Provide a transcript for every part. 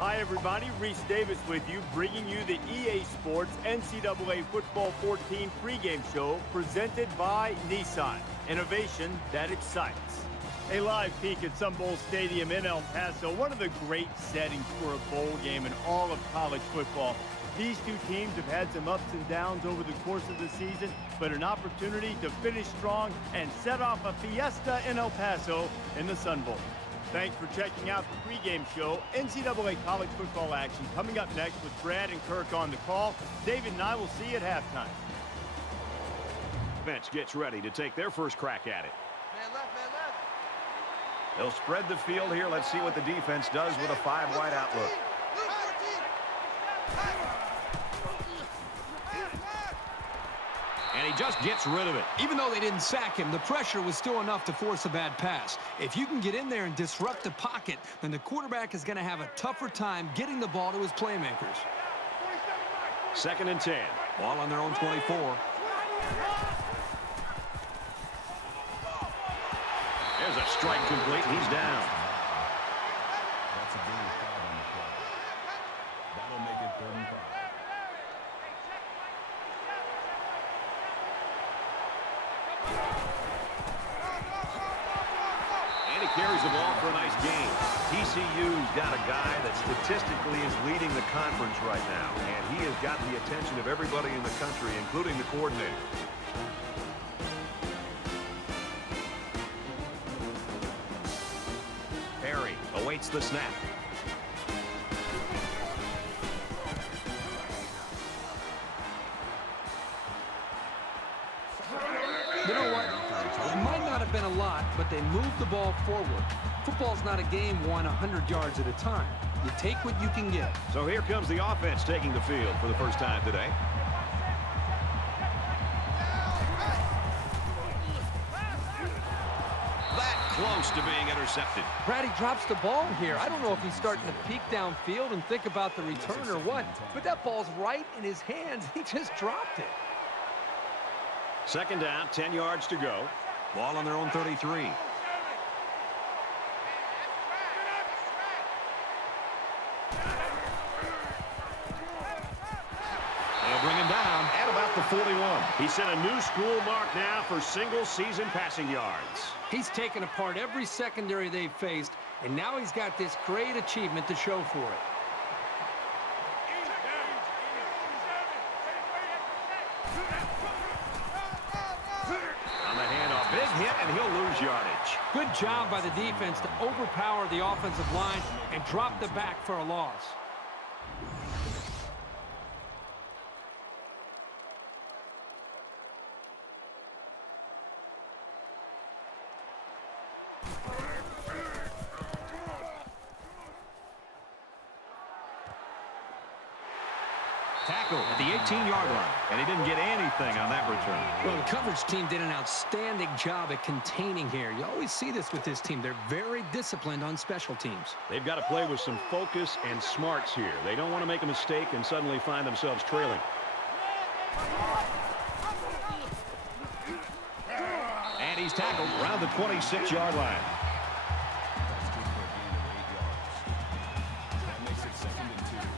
Hi, everybody. Reese Davis with you, bringing you the EA Sports NCAA Football 14 pregame show presented by Nissan. Innovation that excites. A live peek at Sun Bowl Stadium in El Paso, one of the great settings for a bowl game in all of college football. These two teams have had some ups and downs over the course of the season, but an opportunity to finish strong and set off a fiesta in El Paso in the Sun Bowl. Thanks for checking out the pregame show. NCAA college football action coming up next with Brad and Kirk on the call. David and I will see you at halftime. Bench gets ready to take their first crack at it. Man left, man left. They'll spread the field here. Let's see what the defense does with a 5-wide outlook. And he just gets rid of it. Even though they didn't sack him, the pressure was still enough to force a bad pass. If you can get in there and disrupt the pocket, then the quarterback is going to have a tougher time getting the ball to his playmakers. 2nd and 10. Ball on their own 24. There's a strike complete. He's down. That's a gain of 5 on the play. That'll make it 3rd and 5. And he carries the ball for a nice gain. TCU's got a guy that statistically is leading the conference right now, and he has got the attention of everybody in the country, including the coordinator. Perry awaits the snap. You know what? It might not have been a lot, but they moved the ball forward. Football's not a game won 100 yards at a time. You take what you can get. So here comes the offense taking the field for the first time today. That close to being intercepted. Brady drops the ball here. I don't know if he's starting to peek downfield and think about the return or what, but that ball's right in his hands. He just dropped it. 2nd down, 10 yards to go. Ball on their own 33. They'll bring him down at about the 41. He set a new school mark now for single-season passing yards. He's taken apart every secondary they've faced, and now he's got this great achievement to show for it. On the handoff, big hit, and he'll lose yardage. Good job by the defense to overpower the offensive line and drop the back for a loss. Tackle at the 18-yard line, and he didn't get anything on that return. Well, the coverage team did an outstanding job at containing here. You always see this with this team. They're very disciplined on special teams. They've got to play with some focus and smarts here. They don't want to make a mistake and suddenly find themselves trailing. And he's tackled around the 26-yard line. That's good for a gain of 8 yards. That makes it 2nd and 2.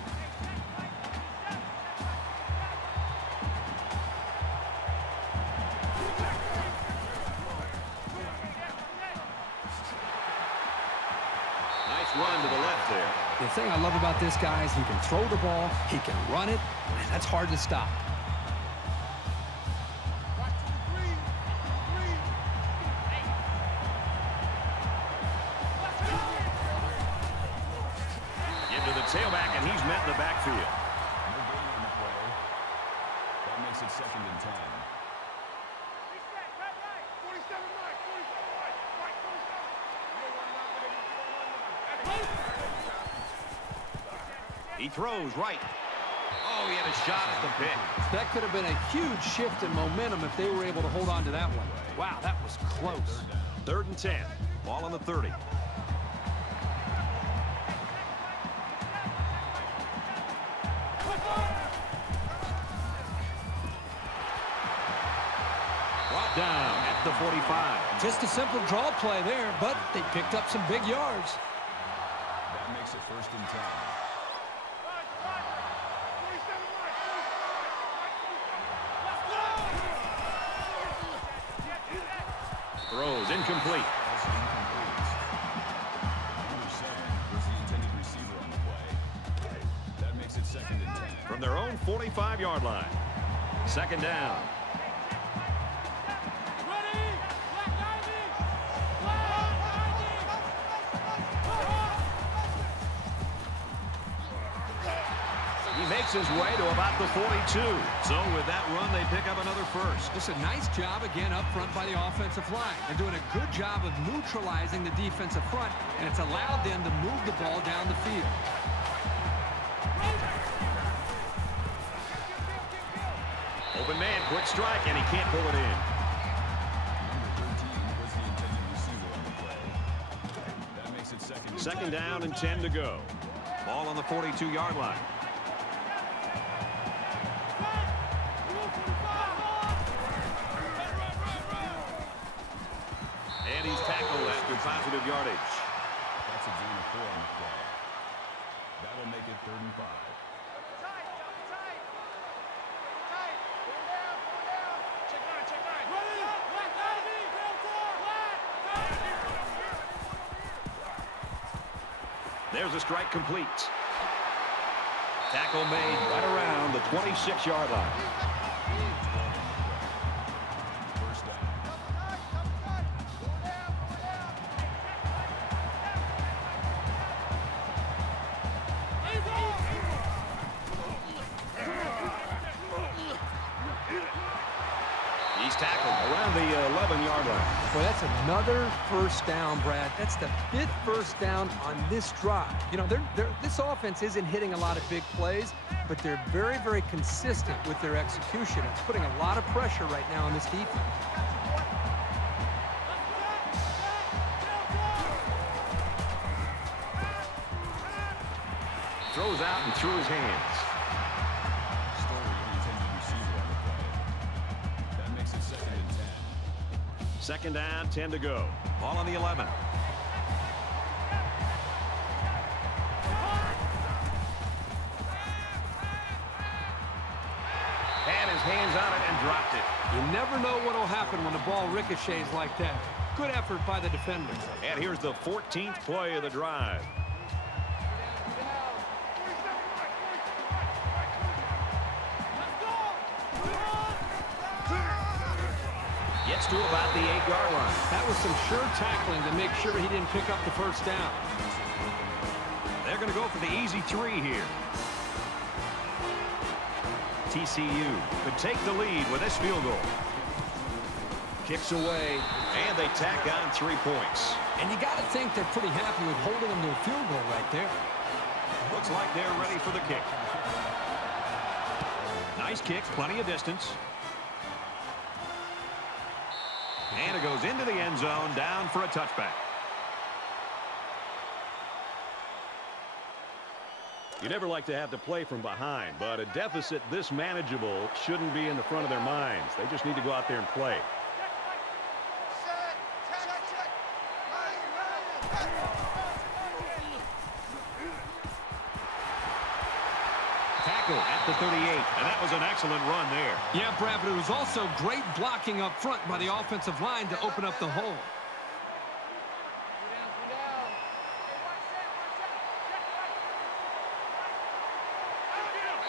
Nice run to the left there. The thing I love about this guy is he can throw the ball, he can run it, and that's hard to stop. Give to the tailback, and he's met in the backfield. No gain on the play. That makes it 2nd and 10. He throws right. Oh, he had a shot at the pick. That could have been a huge shift in momentum if they were able to hold on to that one. Wow, that was close. 3rd and 10. Ball on the 30. Brought down at the 45. Just a simple draw play there, but they picked up some big yards. That makes it 1st and 10. incomplete. Number 7 was the intended receiver on the play. That makes it 2nd and 10. From their own 45-yard line. 2nd down. He makes his way to about the 42. So with that run, they pick up another first. Just a nice job again up front by the offensive line. They're doing a good job of neutralizing the defensive front, and it's allowed them to move the ball down the field. Open man, quick strike, and he can't pull it in. Number 13 was the intended receiver on the play. That makes it 2nd and 10. 2nd down and 10 to go. Ball on the 42-yard line. And he's tackled after positive yardage. That's a gain of 4 on the play. That'll make it 3rd and 5. There's a strike complete. Tackle made right around the 26-yard line. First down. He's tackled around the 11-yard line. Well, that's another first down, Brad. That's the 5th first down on this drive. You know, this offense isn't hitting a lot of big plays, but they're very, very consistent with their execution. It's putting a lot of pressure right now on this defense. Throws out and through his hands. Story, the intended receiver on the play. That makes it 2nd and 10. 2nd down, 10 to go. Ball on the 11. Had his hands on it and dropped it. You never know what will happen when the ball ricochets like that. Good effort by the defender. And here's the 14th play of the drive. Gets to about the 8-yard line. That was some sure tackling to make sure he didn't pick up the first down. They're going to go for the easy 3 here. TCU could take the lead with this field goal. Kicks away, and they tack on 3 points. And you got to think they're pretty happy with holding them to a field goal right there. Looks like they're ready for the kick. Nice kick, plenty of distance. And it goes into the end zone, down for a touchback. You never like to have to play from behind, but a deficit this manageable shouldn't be in the front of their minds. They just need to go out there and play. Tackle at the 38, and that was an excellent run there. Yeah, Brad, but it was also great blocking up front by the offensive line to open up the hole.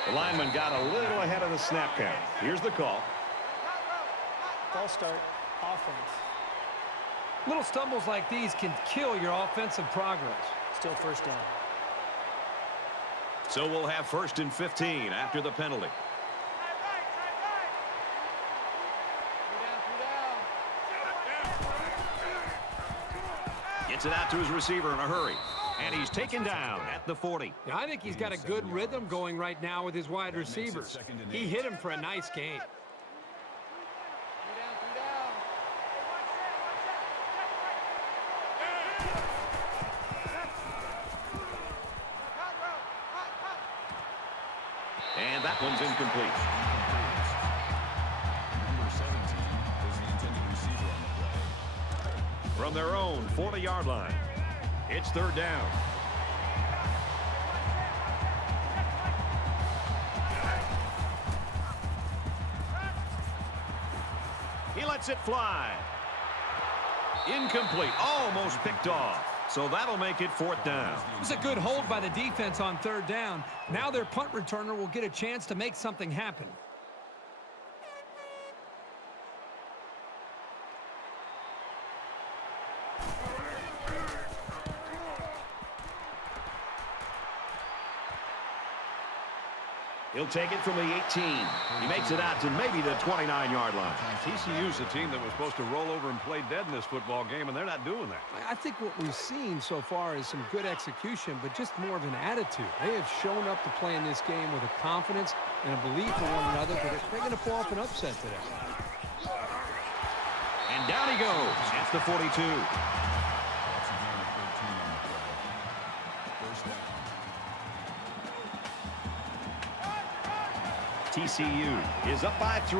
The lineman got a little ahead of the snap count. Here's the call. False start, offense. Little stumbles like these can kill your offensive progress. Still first down. So we'll have 1st and 15 after the penalty. Gets it out to his receiver in a hurry. And he's taken down at the 40. Yeah, I think he's got a good rhythm going right now with his wide receivers. He hit him for a nice gain. And that one's incomplete. Number 17 was the intended receiver on the play. From their own 40-yard line, it's 3rd down. He lets it fly. Incomplete. Almost picked off. So that'll make it 4th down. It was a good hold by the defense on 3rd down. Now their punt returner will get a chance to make something happen. He'll take it from the 18. He makes it out to maybe the 29-yard line. TCU's a team that was supposed to roll over and play dead in this football game, and they're not doing that. I think what we've seen so far is some good execution, but just more of an attitude. They have shown up to play in this game with a confidence and a belief in one another that they're going to pull off an upset today. And down he goes. It's the 42. That's a gain of 13 on the play. First down. TCU is up by 3.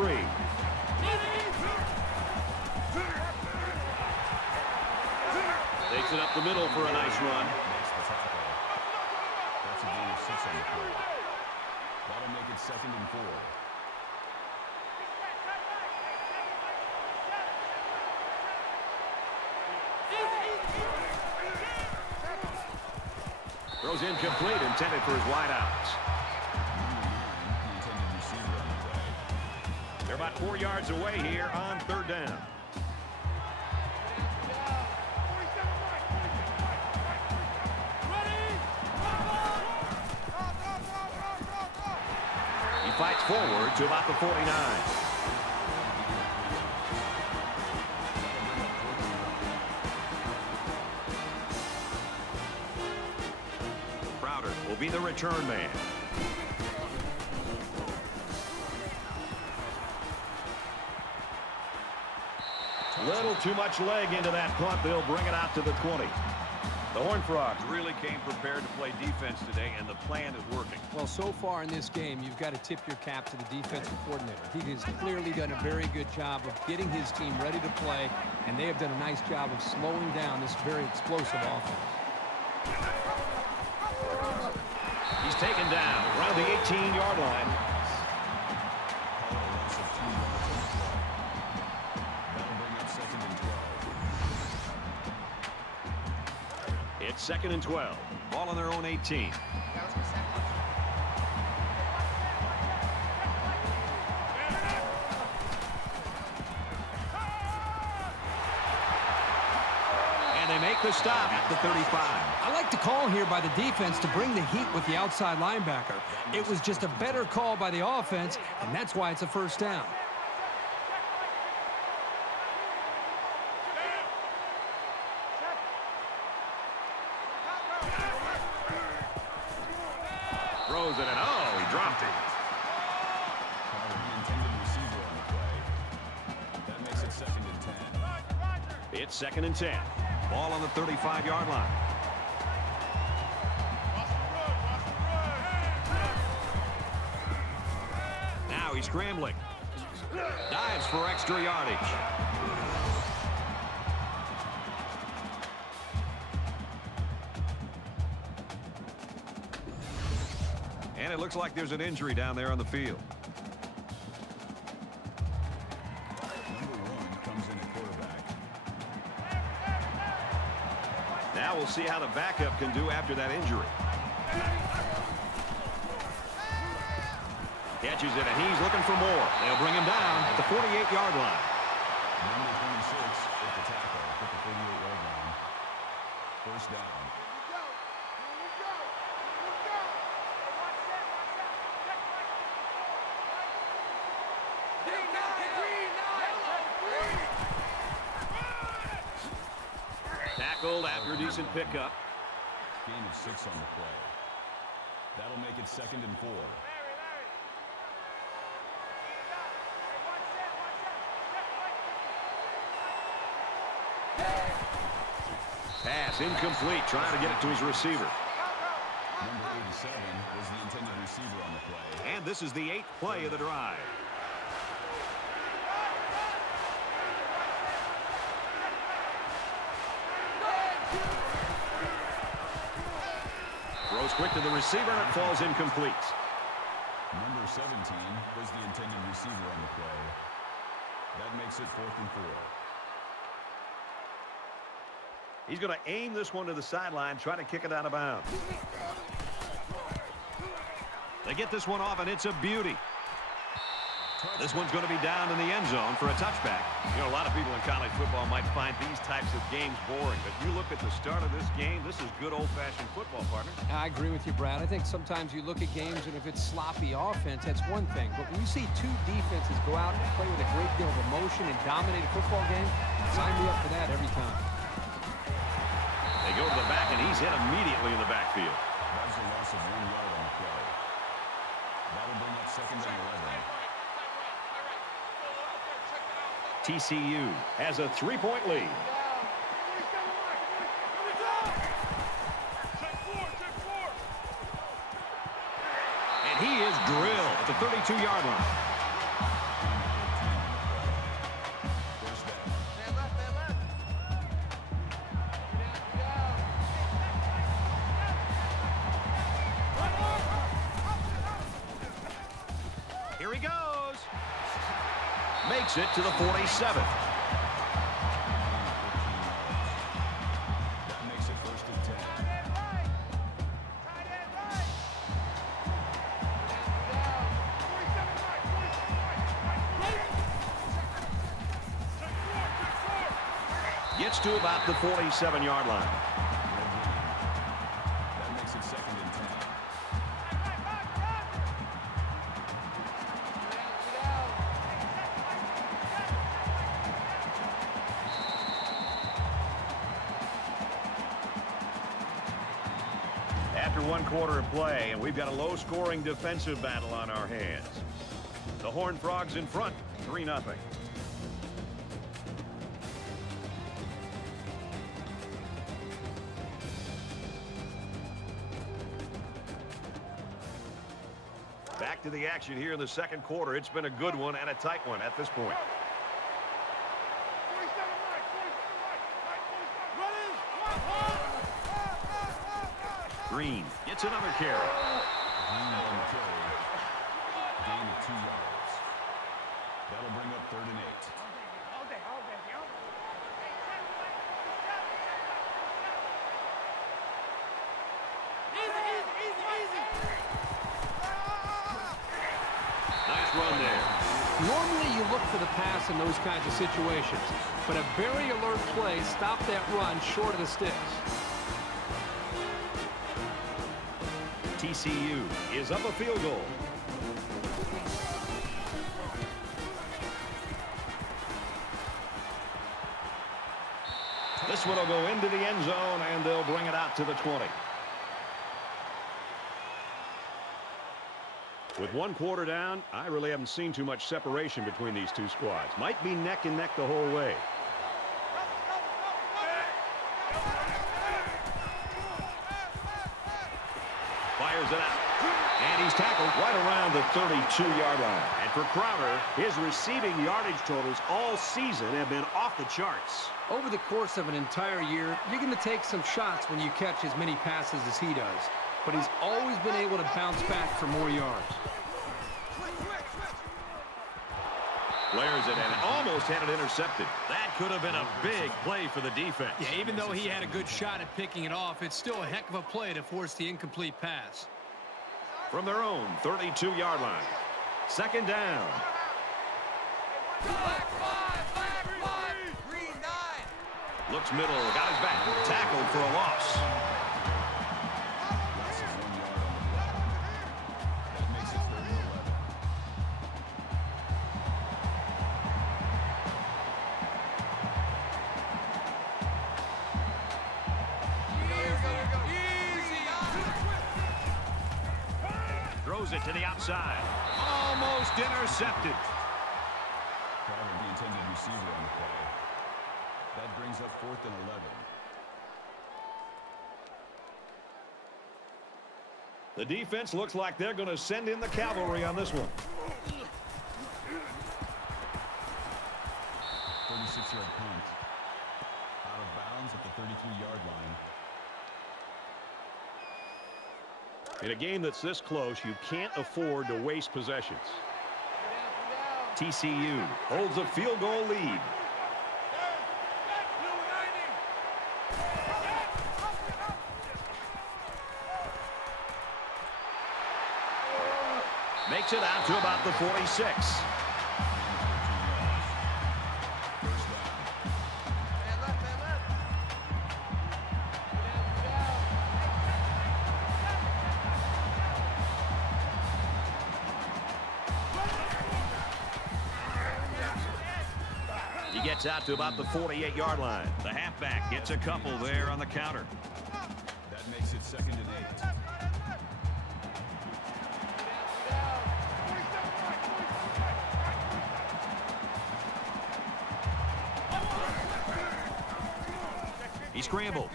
Takes it up the middle for a nice run. Makes the tackle. That's a gain of 6 on the play. That'll make it 2nd and 4. Throws incomplete, intended for his wideouts. They're about 4 yards away here on 3rd down. He fights forward to about the 49. Crowder will be the return man. Little too much leg into that punt. They'll bring it out to the 20. The Horned Frogs really came prepared to play defense today, and the plan is working. Well, so far in this game, you've got to tip your cap to the defensive coordinator. He has clearly done a very good job of getting his team ready to play, and they have done a nice job of slowing down this very explosive offense. He's taken down around the 18-yard line. It's 2nd and 12. Ball on their own 18. And they make the stop at the 35. I like the call here by the defense to bring the heat with the outside linebacker. It was just a better call by the offense, and that's why it's a 1st down. Throws it, and oh, he dropped it. The intended receiver on the play. That makes it 2nd and 10. It's 2nd and 10. Ball on the 35-yard line. Now he's scrambling. Dives for extra yardage. And it looks like there's an injury down there on the field. Number 1 comes in at quarterback. Now we'll see how the backup can do after that injury. Catches it, and he's looking for more. They'll bring him down at the 48-yard line. Number 26 at the tackle at the 48-yard line. First down. Tackled after a decent pickup. Gain of 6 on the play. That'll make it 2nd and 4. Pass incomplete, trying to get it to his receiver. Number 87 was the intended receiver on the play. And this is the 8th play of the drive. Throws quick to the receiver, and it falls incomplete. Number 17 was the intended receiver on the play. That makes it 4th and 4. He's going to aim this one to the sideline, try to kick it out of bounds. They get this one off, and it's a beauty. This one's going to be down in the end zone for a touchback. You know, a lot of people in college football might find these types of games boring, but you look at the start of this game, this is good old-fashioned football, partner. I agree with you, Brad. I think sometimes you look at games, and if it's sloppy offense, that's one thing. But when you see two defenses go out and play with a great deal of emotion and dominate a football game, sign me up for that every time. They go to the back, and he's hit immediately in the backfield. That's a loss of 1 yard on the play. That'll bring up second and 11. TCU has a 3-point lead. And he is drilled at the 32-yard line. Here he goes. Makes it to the 47. That makes it first and 10. Gets to about the 47-yard line. That makes it second and 10. After 1 quarter of play, and we've got a low-scoring defensive battle on our hands. The Horned Frogs in front, 3-0. Back to the action here in the second quarter. It's been a good one and a tight one at this point. Green gets another carry. Green on the carry. Gain of 2 yards. That'll bring up 3rd and 8. Nice run there. Normally you look for the pass in those kinds of situations, but a very alert play stopped that run short of the sticks. TCU is up a field goal. This one will go into the end zone, and they'll bring it out to the 20. With 1 quarter down, I really haven't seen too much separation between these two squads. Might be neck and neck the whole way. Fires it out. And he's tackled right around the 32-yard line. And for Crowder, his receiving yardage totals all season have been off the charts. Over the course of an entire year, you're going to take some shots when you catch as many passes as he does. But he's always been able to bounce back for more yards. Flares it and almost had it intercepted. That could have been a big play for the defense. Yeah, even though he had a good shot at picking it off, it's still a heck of a play to force the incomplete pass. From their own 32-yard line. Second down. Looks middle, got his back. Tackled for a loss. Loss of 1 yard on the play. That makes it 3rd and 11. Throws it to the outside. Almost intercepted. Crowder, the intended receiver on the play. That brings up 4th and 11. The defense looks like they're going to send in the cavalry on this one. 36-yard punt. Out of bounds at the 33-yard line. In a game that's this close, you can't afford to waste possessions. TCU holds a field goal lead. Makes it out to about the 46. He gets out to about the 48-yard line. The halfback gets a couple there on the counter. That makes it 2nd and 8. He scrambled.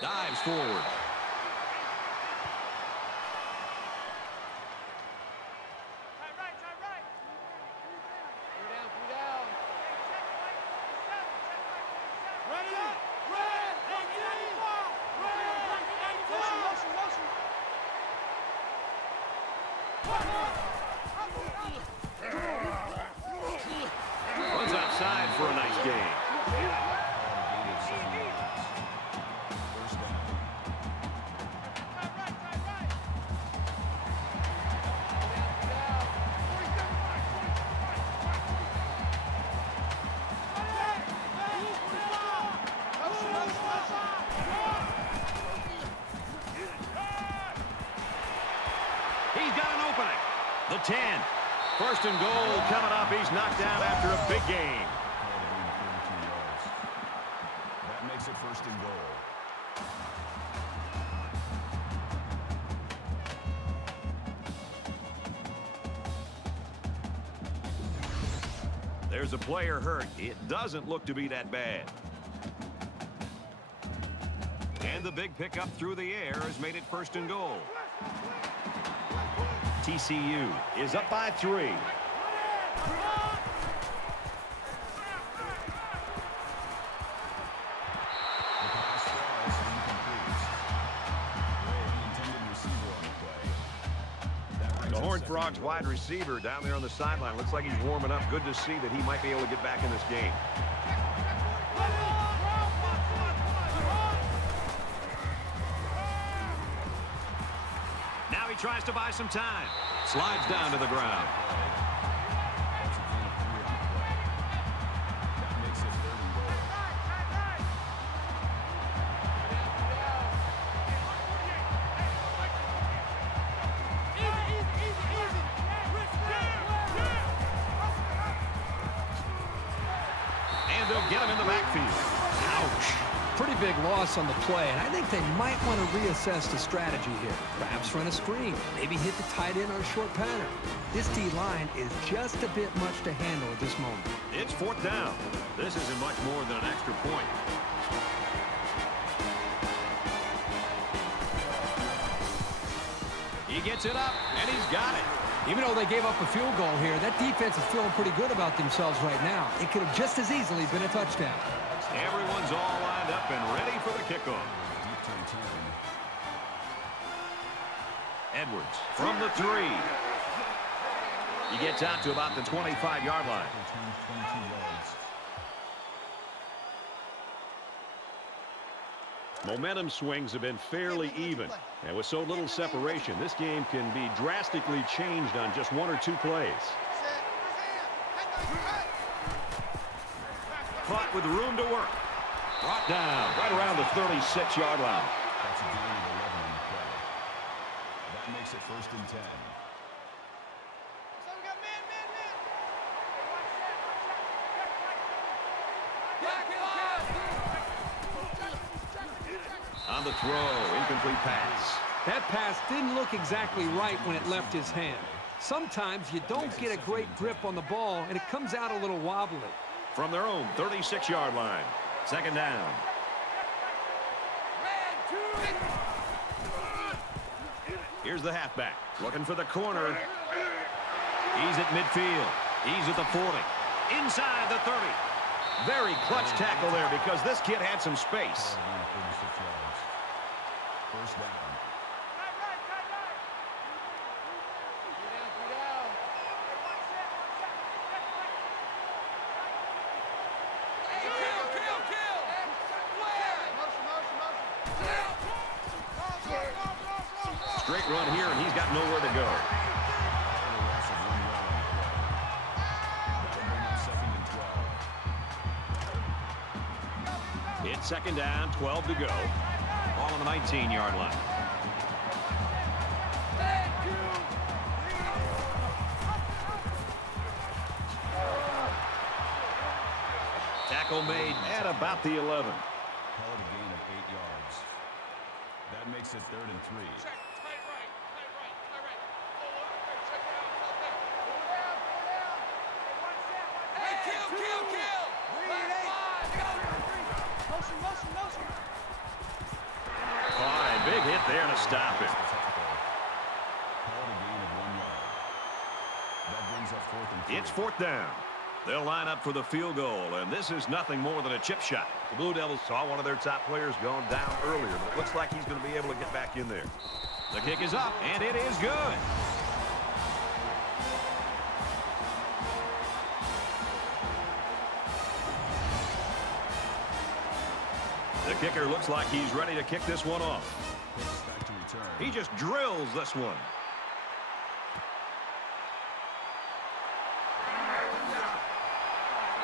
Dives forward. Runs outside for a nice gain. He's got an opening. The 10. 1st and goal coming up. He's knocked out after a big game. That makes it 1st and goal. There's a player hurt. It doesn't look to be that bad. And the big pickup through the air has made it 1st and goal. TCU is up by 3. The Horned Frogs wide receiver down there on the sideline. Looks like he's warming up. Good to see that he might be able to get back in this game. Now he tries to buy some time. Slides down to the ground. That makes it 3rd and goal. And they'll get him in the backfield. Ouch. Pretty big loss on the play, and I think they might want to reassess the strategy here. Perhaps run a screen, maybe hit the tight end on a short pattern. This D-line is just a bit much to handle at this moment. It's 4th down. This isn't much more than an extra point. He gets it up, and he's got it. Even though they gave up a field goal here, that defense is feeling pretty good about themselves right now. It could have just as easily been a touchdown. Everyone's all lined up and ready for the kickoff. Edwards from the 3. He gets out to about the 25-yard line. Momentum swings have been fairly even. And with so little separation, this game can be drastically changed on just 1 or 2 plays. Caught with room to work. Brought down right around the 36-yard line. That's a gain of 11 on the play. That makes it 1st and 10. On the throw, incomplete pass. That pass didn't look exactly right when it left his hand. Sometimes you don't get a great grip on the ball, and it comes out a little wobbly. From their own 36-yard line. 2nd down. Here's the halfback. Looking for the corner. He's at midfield. He's at the 40. Inside the 30. Very clutch tackle there because this kid had some space. 1st down. Great run here, and he's got nowhere to go. It's second down, 12 to go. Ball on the 19-yard line. Tackle made at about the 11. Called a gain of 8 yards. That makes it 3rd and 3. Fine, big hit there to stop it. Called a gain of 1 yard. That brings up 4th and 3. It's 4th down. They'll line up for the field goal, and this is nothing more than a chip shot. The Blue Devils saw one of their top players going down earlier, but it looks like he's going to be able to get back in there. The kick is up, and it is good. The kicker looks like he's ready to kick this one off. Back to return. He just drills this one.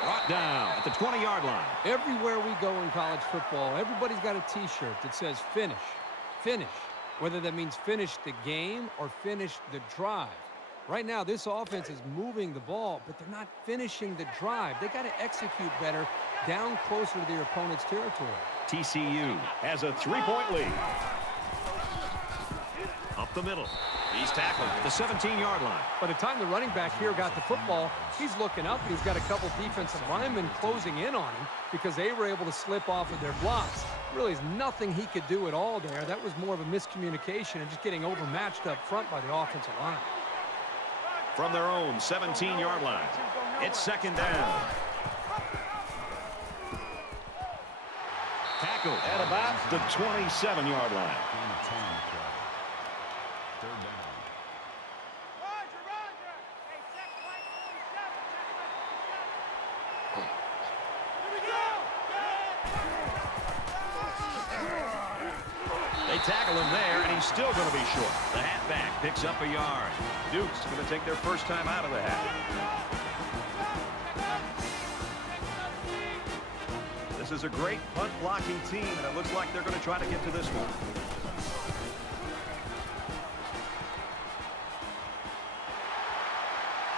Brought down at the 20-yard line. Everywhere we go in college football, everybody's got a T-shirt that says finish, finish. Whether that means finish the game or finish the drive. Right now, this offense is moving the ball, but they're not finishing the drive. They got to execute better down closer to their opponent's territory. TCU has a 3-point lead. Up the middle. He's tackled at the 17-yard line. By the time the running back here got the football, he's looking up, and he's got a couple defensive linemen closing in on him because they were able to slip off of their blocks. Really, there's nothing he could do at all there. That was more of a miscommunication and just getting overmatched up front by the offensive line. From their own 17-yard line, it's second down. Tackled at about the 27-yard line. Gain of 10 on the play. 3rd down. They tackle him there, and he's still going to be short. The halfback picks up a yard. Duke's going to take their first time out of the half. This is a great punt-blocking team, and it looks like they're going to try to get to this one.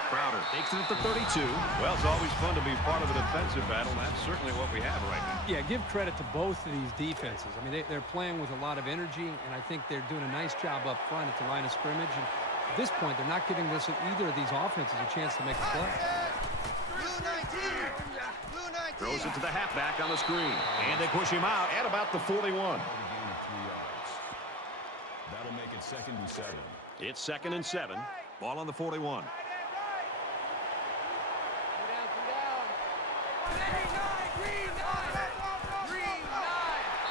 Crowder takes it at the 32. Well, it's always fun to be part of a defensive battle, and that's certainly what we have right now. Yeah, give credit to both of these defenses. I mean, they're playing with a lot of energy, and I think they're doing a nice job up front at the line of scrimmage. And at this point, they're not giving either of these offenses a chance to make a play. Throws it to the halfback on the screen, and they push him out at about the 41. A gain of 3 yards. That'll make it 2nd and 7. It's 2nd and 7. Ball on the 41.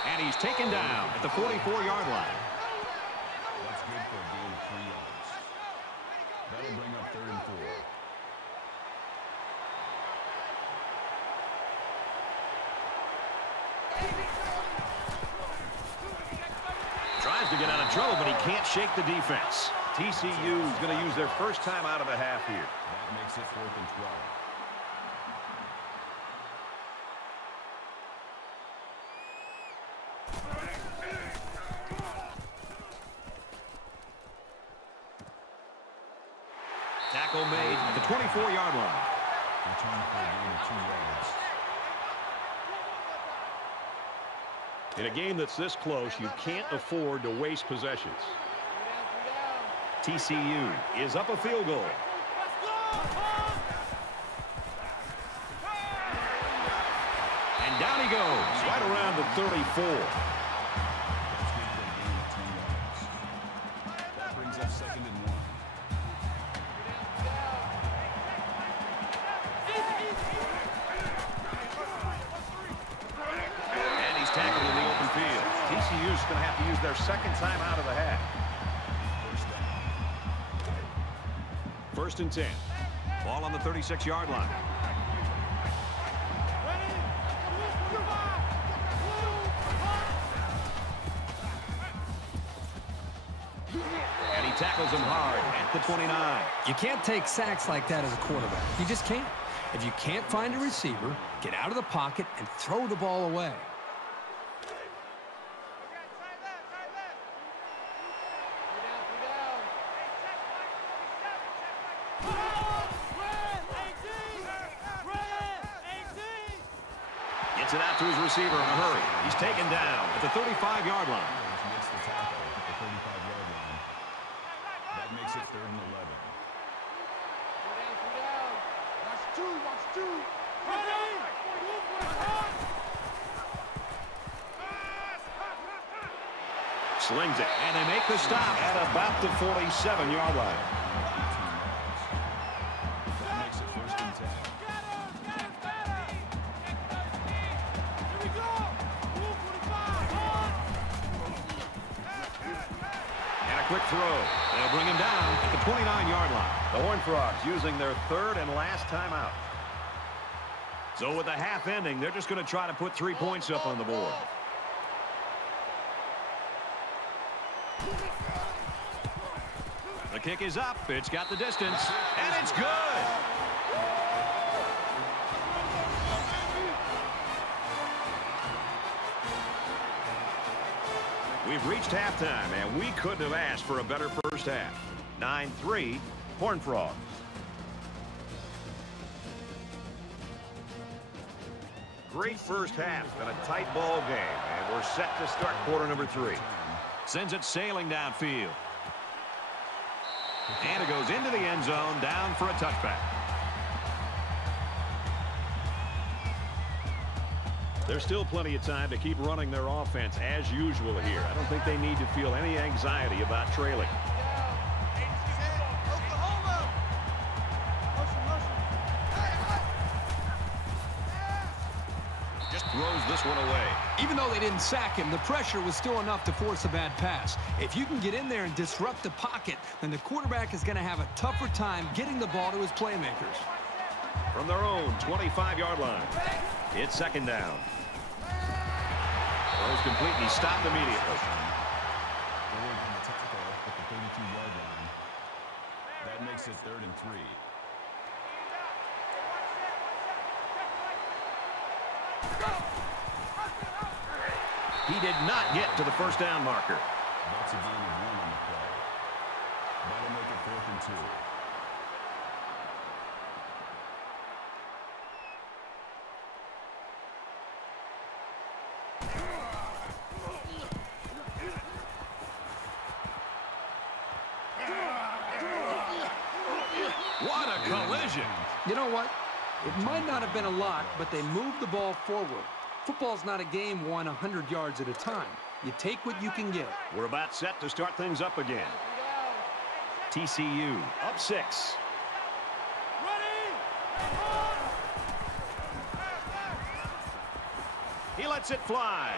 And he's taken down at the 44-yard line. That's good for a gain of 3 yards. That'll bring up 3rd and 4. Tries to get out of trouble, but he can't shake the defense. TCU is going to use their first time out of the half here. That makes it 4th and 12. Tackle made at the 24-yard line. Return for a gain of 2 yards. In a game that's this close, you can't afford to waste possessions. TCU is up a field goal. And down he goes, right around the 34. That's good for a gain of 10 yards. That brings up 2nd and 1. And he's tackled in the open field. TCU is going to have to use their second time out of the half. 1st and 10. Ball on the 36-yard line. And he tackles him hard at the 29. You can't take sacks like that as a quarterback. You just can't. If you can't find a receiver, get out of the pocket and throw the ball away. Gets it out to his receiver in a hurry. He's taken down at the 35-yard line. Makes the tackle at the 35-yard line. That makes it 3rd and 11. Slings it, and they make the stop at about the 47-yard line. That makes it 1st and 10. And a quick throw. They'll bring him down at the 29-yard line. The Horned Frogs using their 3rd and last timeout. So with the half ending, they're just going to try to put 3 points up on the board. The kick is up. It's got the distance, and it's good. We've reached halftime, and we couldn't have asked for a better first half. 9-3, Horned Frogs. Great first half and a tight ball game, and we're set to start quarter number 3. Sends it sailing downfield. And it goes into the end zone, down for a touchback. There's still plenty of time to keep running their offense as usual here. I don't think they need to feel any anxiety about trailing. Just throws this one away. Even though they didn't sack him, the pressure was still enough to force a bad pass. If you can get in there and disrupt the pocket, then the quarterback is going to have a tougher time getting the ball to his playmakers. From their own 25-yard line, it's 2nd down. Throws completely stopped immediately. Forward on the tackle at the 32-yard line. That makes it 3rd and 3. He did not get to the first down marker. That's a gain of 1 on the play. That'll make it 4th and 2. What a collision. You know what? It might not have been a lot, but they moved the ball forward. Football's not a game won 100 yards at a time. You take what you can get. We're about set to start things up again. TCU up 6. He lets it fly.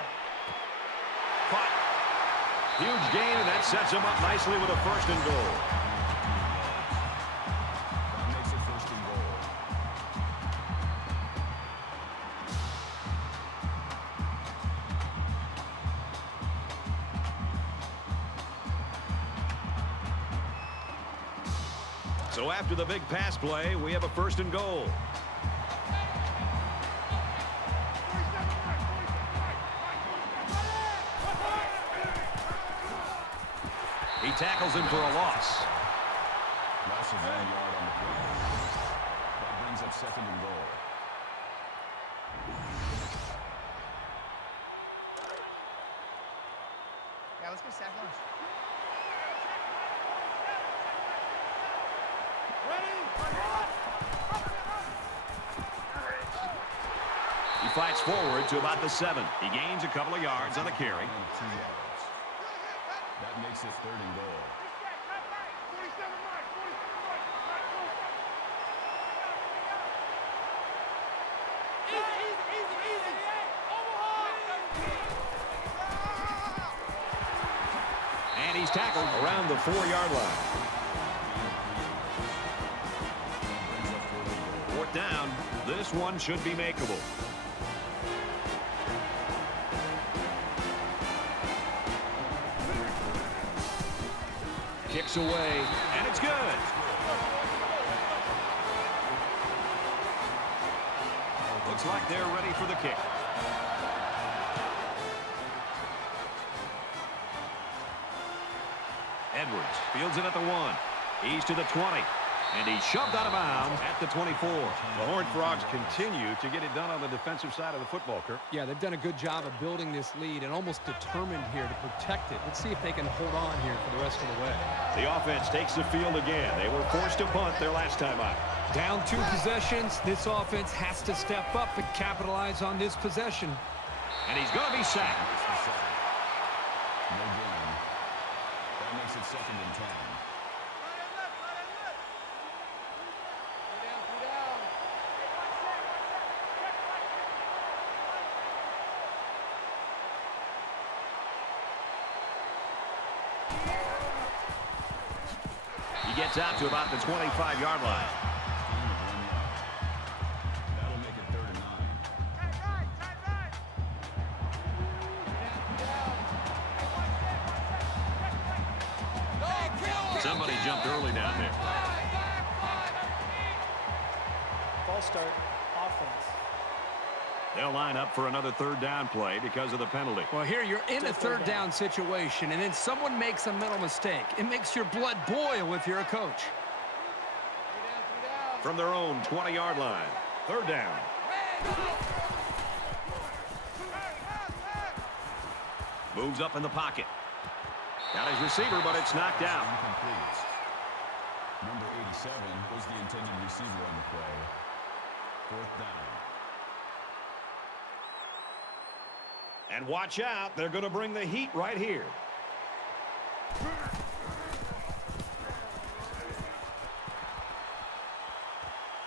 Caught. Huge gain, and that sets him up nicely with a 1st and goal. That makes it 1st and goal. So after the big pass play, we have a 1st and goal. He tackles him for a loss. Loss of 1 yard on the play. That brings up 2nd and goal. Yeah, let's go sack lunch. He fights forward to about the 7. He gains a couple of yards on the carry. 2 yards. That makes it 3rd and goal. And he's tackled around the 4-yard line. 4th down. This one should be makeable. Kicks away, and it's good. Looks like they're ready for the kick. Edwards fields it at the 1. He's to the 20. And he's shoved out of bounds at the 24. The Horned Frogs continue to get it done on the defensive side of the football, Kirk. Yeah, they've done a good job of building this lead and almost determined here to protect it. Let's see if they can hold on here for the rest of the way. The offense takes the field again. They were forced to punt their last time out. Down 2 possessions. This offense has to step up and capitalize on this possession. And he's going to be sacked. No gain. That makes it 2nd and 10. He gets out to about the 25-yard line. That'll make it 3rd and 9. Somebody jumped early down there. False start, offense. They'll line up for another 3rd down play because of the penalty. Well, here you're in a 3rd down situation, and then someone makes a mental mistake. It makes your blood boil if you're a coach. From their own 20-yard line, 3rd down. Moves up in the pocket. Got his receiver, but it's knocked out. Incomplete. Number 87 was the intended receiver on the play. 4th down. And watch out, they're going to bring the heat right here.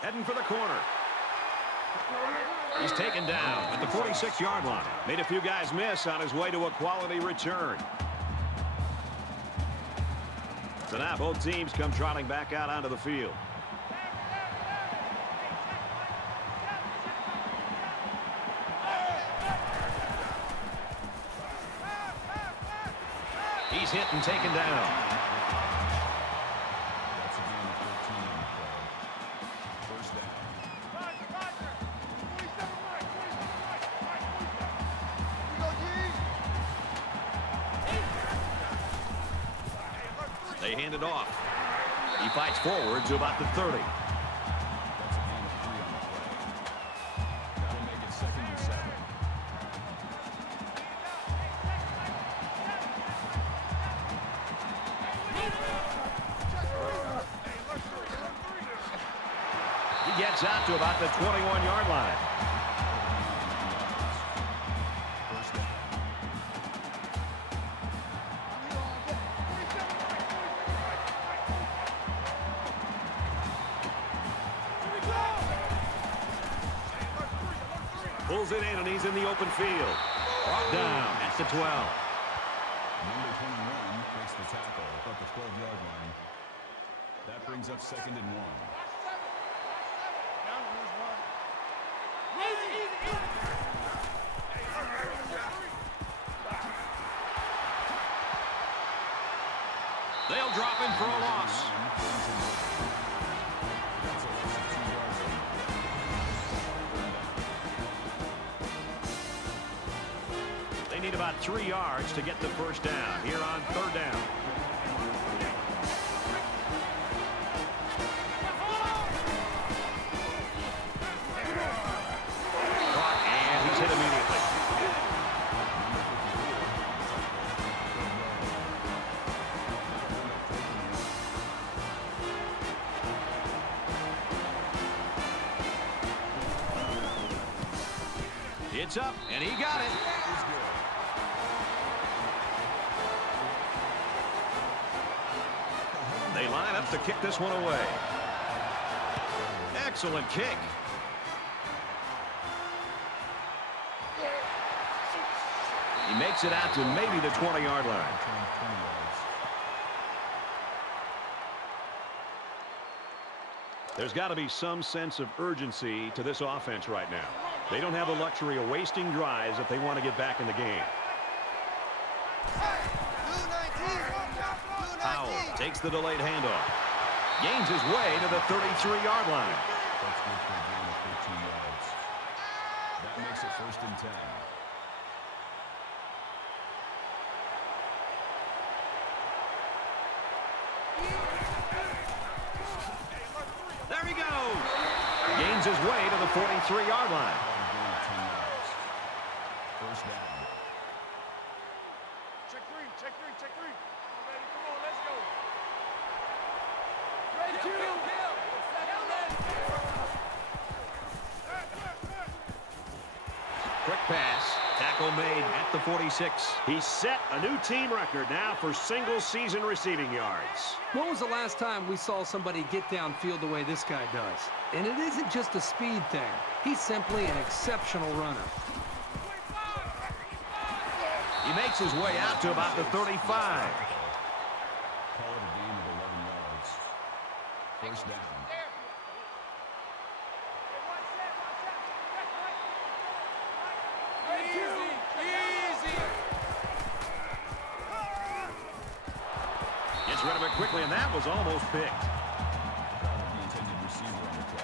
Heading for the corner. He's taken down at the 46-yard line. Made a few guys miss on his way to a quality return. So now both teams come trotting back out onto the field. He's hit and taken down. That's a gain of 13 on the play. 1st down. They hand it off. He fights forward to about the 30. That's a gain of 3 on the play. That'll make it 2nd and 7. He gets out to about the 21-yard line. 1st down. Pulls it in, and he's in the open field. Brought down at the 12. Number 21 makes the tackle at the 12-yard line. That brings up 2nd and 1. They'll drop in for a loss. That's a loss of 2 yards. They need about 3 yards to get the 1st down here on 3rd down. Caught, and he's hit immediately. It's up, and he got it. They line up to kick this one away. Excellent kick. He makes it out to maybe the 20-yard line. There's got to be some sense of urgency to this offense right now. They don't have the luxury of wasting drives if they want to get back in the game. Powell Takes the delayed handoff. Gains his way to the 33-yard line. That's good for a gain of 13 yards. That makes it 1st and 10. There he goes. Gains his way to the 43-yard line. Gain of 10 yards. 1st down. Check three, check three, check three. Ready, come on, let's go. Quick pass. Tackle made at the 46. He set a new team record now for single-season receiving yards. When was the last time we saw somebody get downfield the way this guy does? And it isn't just a speed thing. He's simply an exceptional runner. He makes his way out to about the 35. Call it a gain of 11 yards. 1st down. Gets rid of it quickly, and that was almost picked. The intended receiver on the play.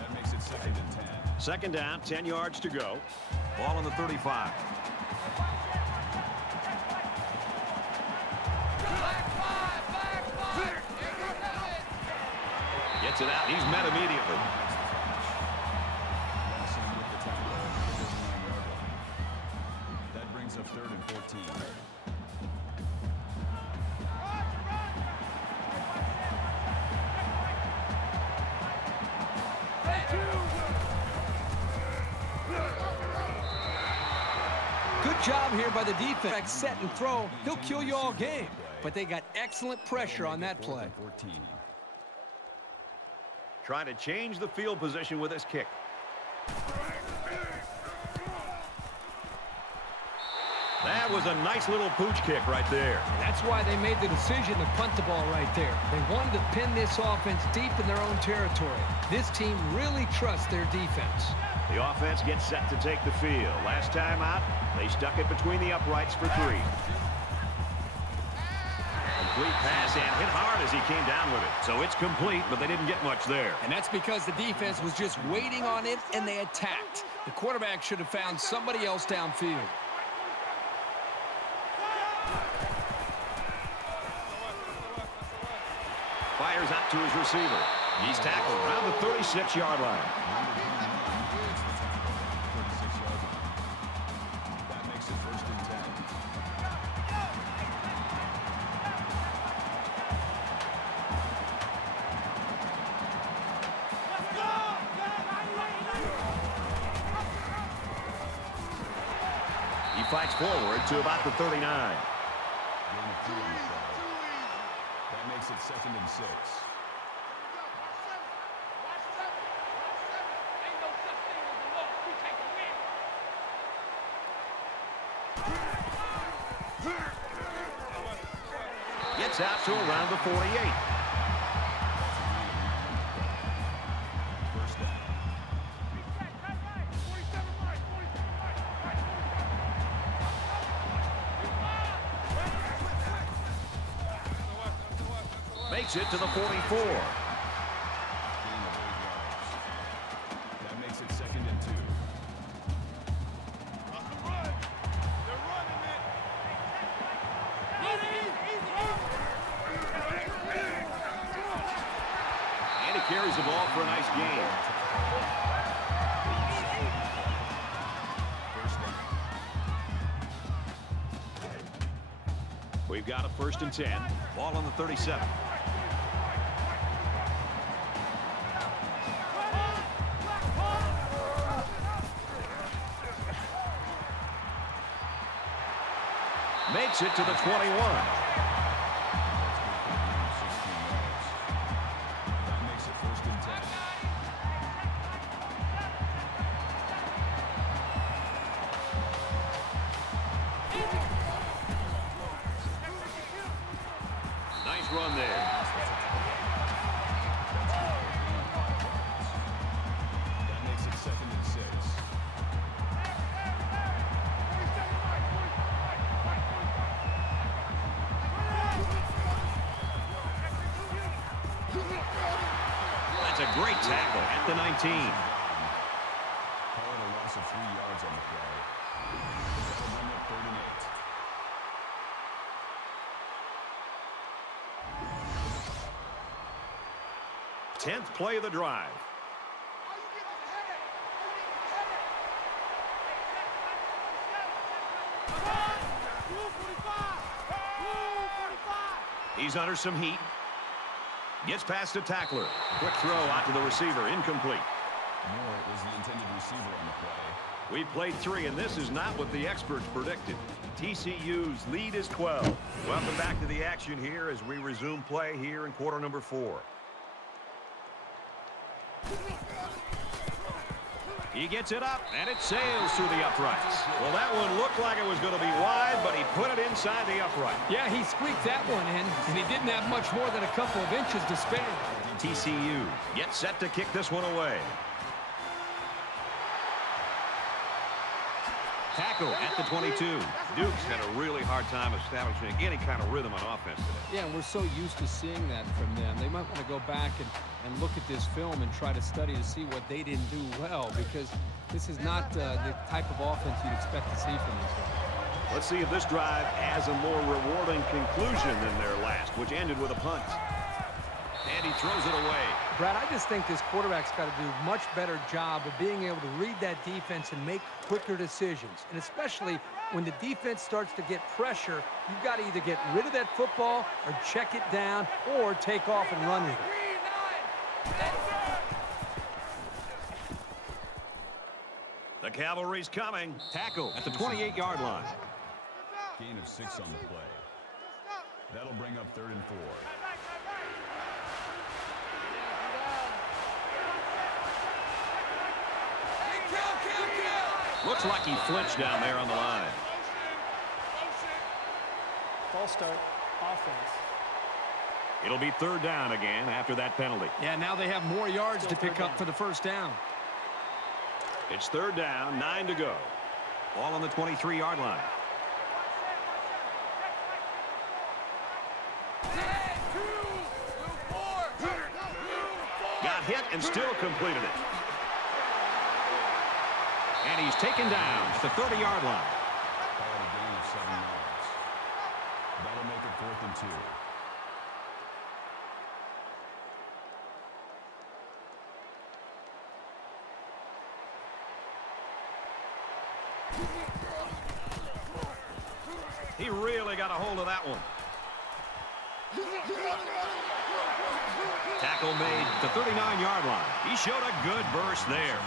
That makes it 2nd and 10. 2nd down, 10 yards to go. Ball on the 35. Gets it out. He's met immediately. That brings up 3rd and 14. Good job here by the defense. Set and throw. He'll kill you all game. But they got excellent pressure on that play. 14. Trying to change the field position with his kick. That was a nice little pooch kick right there. And that's why they made the decision to punt the ball right there. They wanted to pin this offense deep in their own territory. This team really trusts their defense. The offense gets set to take the field. Last time out, they stuck it between the uprights for 3. Complete pass and hit hard as he came down with it. So it's complete, but they didn't get much there. And that's because the defense was just waiting on it, and they attacked. The quarterback should have found somebody else downfield. Fires out to his receiver. He's tackled around the 36-yard line. That makes it 1st and 10. He fights forward to about the 39. Gain of 2 on the play. That makes it 2nd and 6. Gets out to around the 48. 1st down. Makes it to the 44. Gain of 8 yards. That makes it 2nd and 2. And he carries the ball for a nice gain. 1st down. We've got a 1st and 10. Ball on the 37. Makes it to the 21. That makes it 1st and 10. Nice run there. That makes it 2nd and 6. Great tackle at the 19. Call it a loss of 3 yards on the play. That'll bring up 3rd and 8. 10th play of the drive. He's under some heat. Gets past a tackler. Quick throw out to the receiver. Incomplete. Moore was the intended receiver on the play. We played 3, and this is not what the experts predicted. TCU's lead is 12. Welcome back to the action here as we resume play here in quarter number 4. He gets it up, and it sails through the uprights. Well, that one looked like it was going to be wide, but he put it inside the upright. Yeah, he squeaked that one in, and he didn't have much more than a couple of inches to spare. TCU gets set to kick this one away. Tackle at the 22. Duke's had a really hard time establishing any kind of rhythm on offense today. Yeah, and we're so used to seeing that from them. They might want to go back and look at this film and try to study to see what they didn't do well, because this is not the type of offense you'd expect to see from these guys. Let's see if this drive has a more rewarding conclusion than their last, which ended with a punt. And he throws it away. Brad, I just think this quarterback's got to do a much better job of being able to read that defense and make quicker decisions. And especially when the defense starts to get pressure, you've got to either get rid of that football or check it down or take off and run with it. The cavalry's coming. Tackle at the 28-yard line. Gain of 6 on the play. That'll bring up 3rd and 4. Looks like he flinched down there on the line. False start, offense. It'll be 3rd down again after that penalty. Yeah, now they have more yards to pick up for the first down. It's 3rd down, 9 to go. Ball on the 23-yard line. Got hit and still completed it. And he's taken down at the 30-yard line. Call it a gain of 7 yards. That'll make it 4th and 2. He really got a hold of that one. Tackle made at the 39-yard line. He showed a good burst there.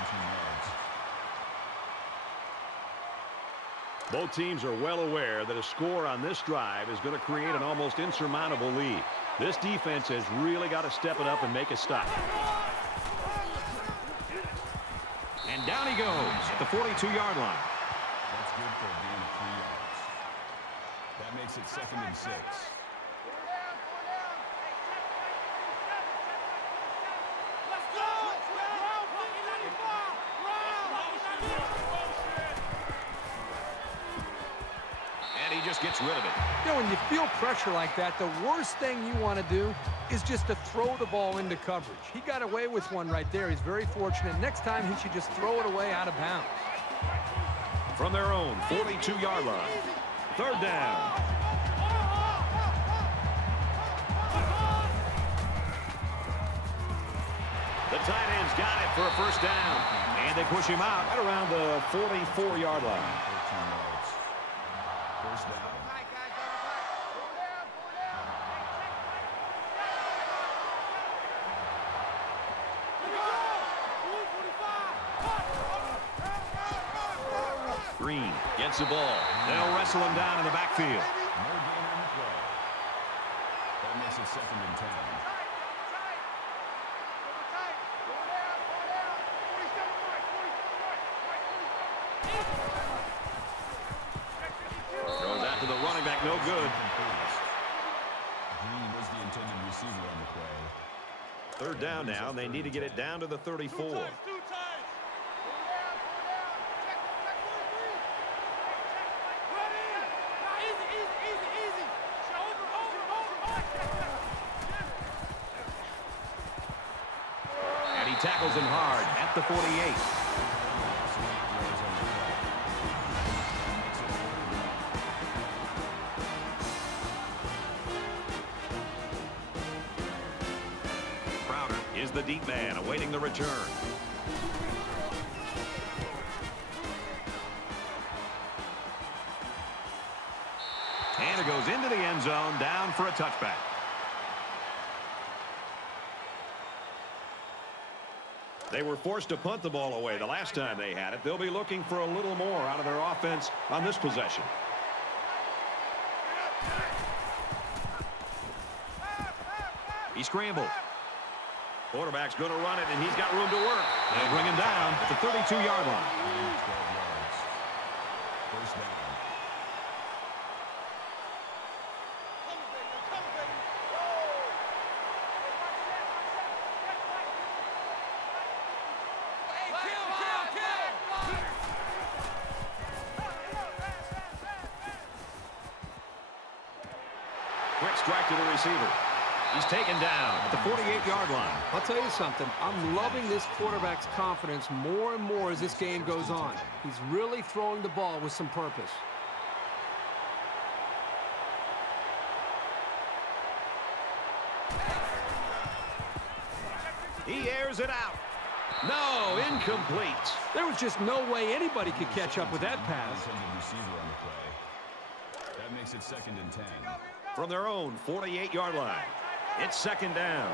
Both teams are well aware that a score on this drive is going to create an almost insurmountable lead. This defense has really got to step it up and make a stop. And down he goes at the 42-yard line. That's good for a gain of 3 yards. That makes it 2nd and 6. And he just gets rid of it. You know, when you feel pressure like that, the worst thing you want to do is just to throw the ball into coverage. He got away with one right there. He's very fortunate. Next time, he should just throw it away out of bounds. From their own 42-yard line. 3rd down. The tight end's got it for a first down. And they push him out right around the 44-yard line. 13 yards. First down. Green gets the ball. They'll wrestle him down in the backfield. No gain on the play. That makes it 2nd and 10. Throws out to the running back, no good. Green was the intended receiver on the play. 3rd down now. They need to get it down to the 34. tackles him hard at the 48. Is the deep man awaiting the return. And it goes into the end zone, down for a touchback. They were forced to punt the ball away the last time they had it. They'll be looking for a little more out of their offense on this possession. He scrambled. Quarterback's going to run it, and he's got room to work. They'll bring him down at the 32-yard line. 12 yards. First down. Quick strike to the receiver. He's taken down at the 48-yard line. I'll tell you something. I'm loving this quarterback's confidence more and more as this game goes on. He's really throwing the ball with some purpose. He airs it out. No, incomplete. There was just no way anybody could catch up with that pass. Intended receiver on the play. That makes it 2nd and 10. From their own 48-yard line. It's 2nd down.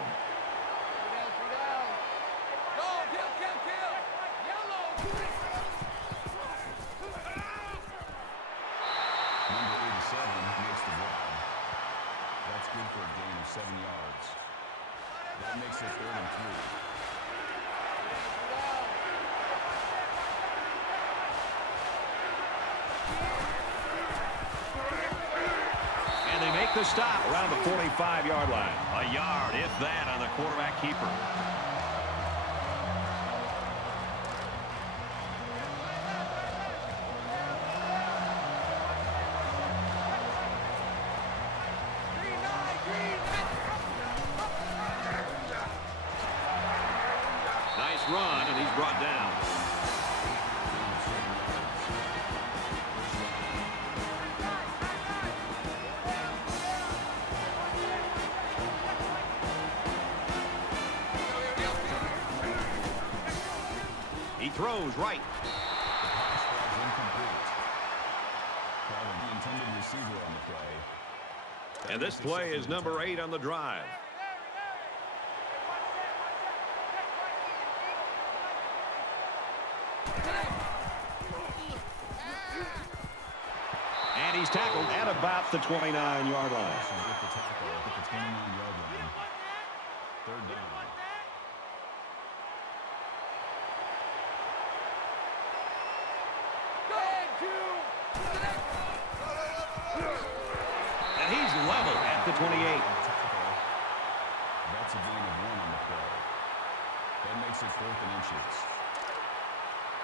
Number 87 makes the grab. That's good for a gain of 7 yards. That makes it 3rd and 3. And they make the stop around the 45-yard line. A yard, if that, on the quarterback keeper. Nice run, and he's brought down. He throws right. The intended receiver on the play. And this play is number 8 on the drive. And he's tackled at about the 29-yard line. Get the tackle at the 29-yard line. 3rd down. And he's level at the 28. That's a gain of 1 on the play. That makes it 4th and inches.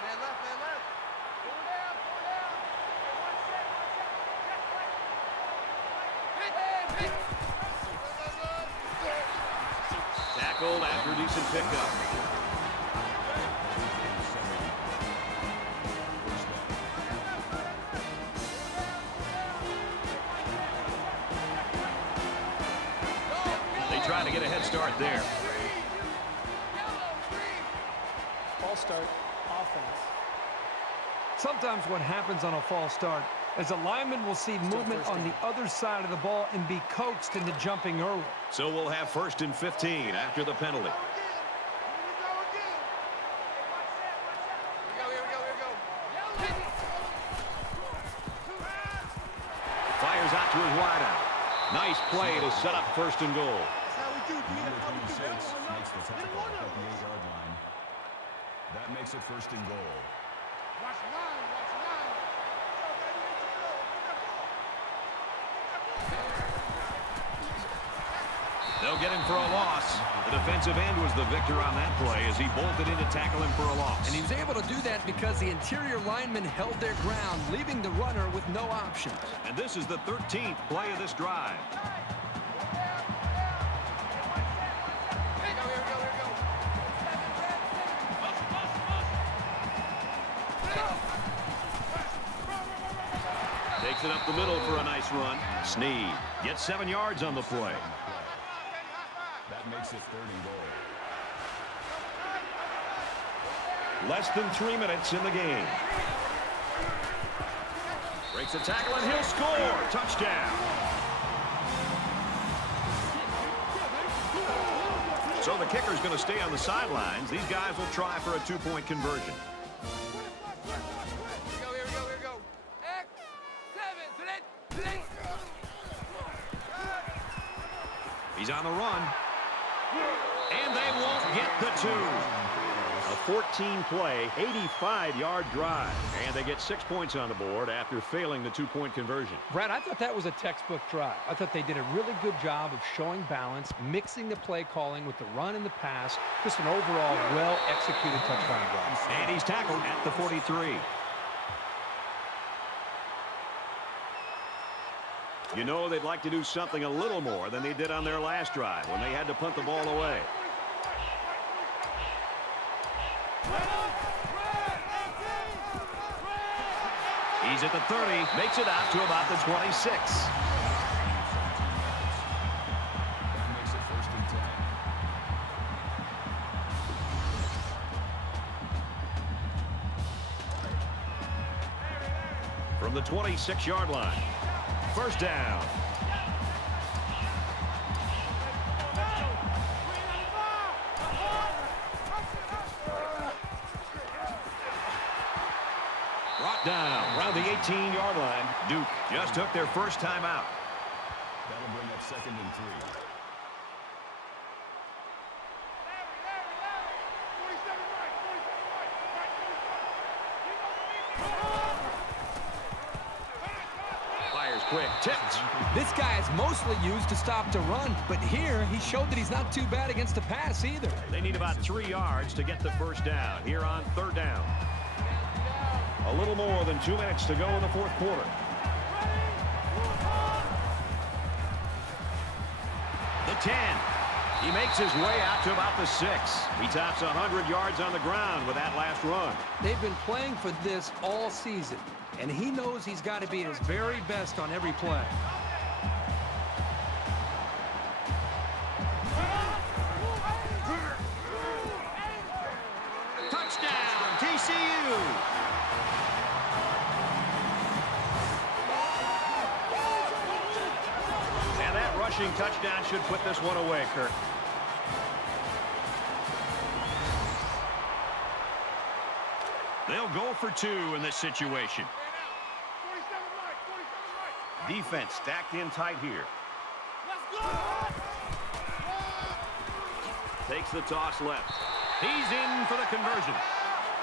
Man left, man left. Go down, go down. Tackled after a decent pickup. They try to get a head start there. False start, offense. Sometimes what happens on a false start is a lineman will see movement on the other side of the ball and be coaxed into jumping early. So we'll have 1st and 15 after the penalty. Fires out to his wideout. Nice play to set up 1st and goal. Number 26 makes the tackle at the 58-yard line. That makes it 1st and goal. Watch 9, watch 9. They'll get him for a loss. The defensive end was the victor on that play as he bolted in to tackle him for a loss. And he was able to do that because the interior linemen held their ground, leaving the runner with no options. And this is the 13th play of this drive. Takes it up the middle for a nice run. Snead gets 7 yards on the play. That makes it 3rd and goal. Less than 3 minutes in the game. Breaks a tackle and he'll score. Touchdown. So the kicker's going to stay on the sidelines. These guys will try for a 2-point conversion. Here we go. X, 7, He's on the run. And they won't get the 2. A 14-play, 85-yard drive. And they get 6 points on the board after failing the 2-point conversion. Brad, I thought that was a textbook drive. I thought they did a really good job of showing balance, mixing the play calling with the run and the pass. Just an overall well-executed touchdown drive. And he's tackled at the 43. You know they'd like to do something a little more than they did on their last drive when they had to punt the ball away. He's at the 30, makes it out to about the 26. That makes it 1st and 10. From the 26-yard line. 1st down. Brought down around the 18-yard line. Duke just took their first time out. That'll bring up 2nd and 3. Fires quick, tipped. This guy is mostly used to stop the run, but here he showed that he's not too bad against the pass either. They need about 3 yards to get the first down here on 3rd down. A little more than 2 minutes to go in the 4th quarter. The 10. He makes his way out to about the 6. He tops 100 yards on the ground with that last run. They've been playing for this all season, and he knows he's got to be his very best on every play. Touchdown, TCU! And that rushing touchdown should put this one away, Kirk. They'll go for 2 in this situation. Defense stacked in tight here. Takes the toss left. He's in for the conversion.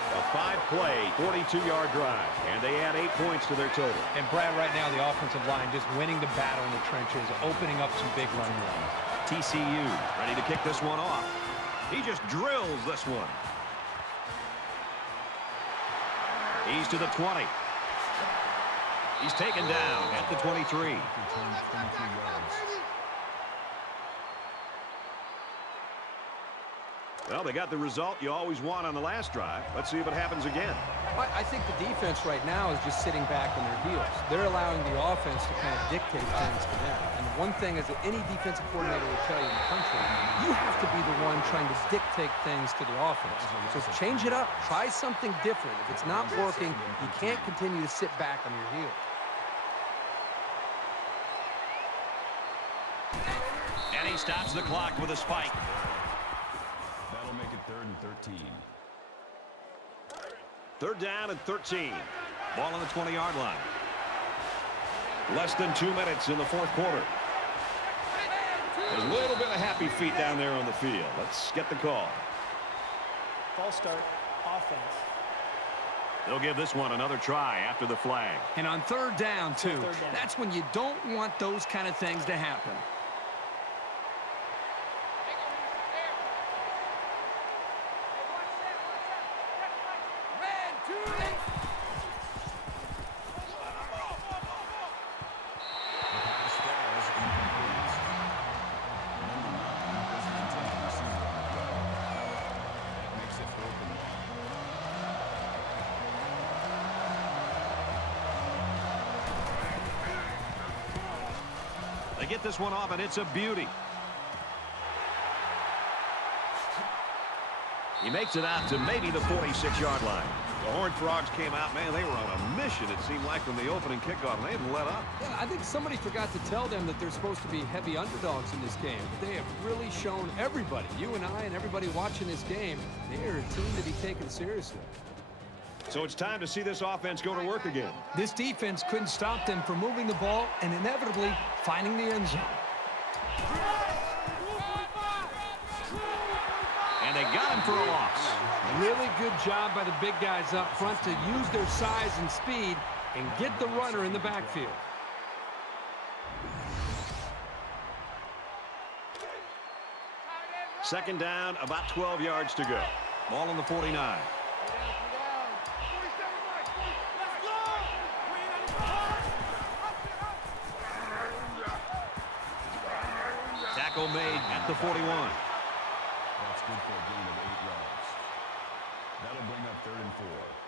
A 5-play, 42-yard drive, and they add 8 points to their total. And Brad, right now, the offensive line just winning the battle in the trenches, opening up some big running lanes. TCU ready to kick this one off. He just drills this one. He's to the 20. He's taken down at the 23. Well, they got the result you always want on the last drive. Let's see if it happens again. I think the defense right now is just sitting back on their heels. They're allowing the offense to kind of dictate things to them. And the one thing is that any defensive coordinator will tell you in the country, you have to be the one trying to dictate things to the offense. So change it up. Try something different. If it's not working, you can't continue to sit back on your heels. And he stops the clock with a spike. That'll make it 3rd and 13. 3rd down and 13. Ball on the 20-yard line. Less than 2 minutes in the 4th quarter. There's a little bit of happy feet down there on the field. Let's get the call. False start, offense. They'll give this one another try after the flag. And on 3rd down, too. 3rd down. That's when you don't want those kind of things to happen. get this one off, and it's a beauty. He makes it out to maybe the 46-yard line. The Horned Frogs came out, man, they were on a mission, it seemed like, from the opening kickoff, and they didn't let up. Yeah, I think somebody forgot to tell them that they're supposed to be heavy underdogs in this game. They have really shown everybody, you and I and everybody watching this game, they are a team to be taken seriously. So it's time to see this offense go to work again. This defense couldn't stop them from moving the ball and inevitably finding the end zone. And they got him for a loss. Really good job by the big guys up front to use their size and speed and get the runner in the backfield. Second down, about 12 yards to go. Ball on the 49. Tackle made at the 41. That's good for a gain of 8 yards. That'll bring up 3rd and 4.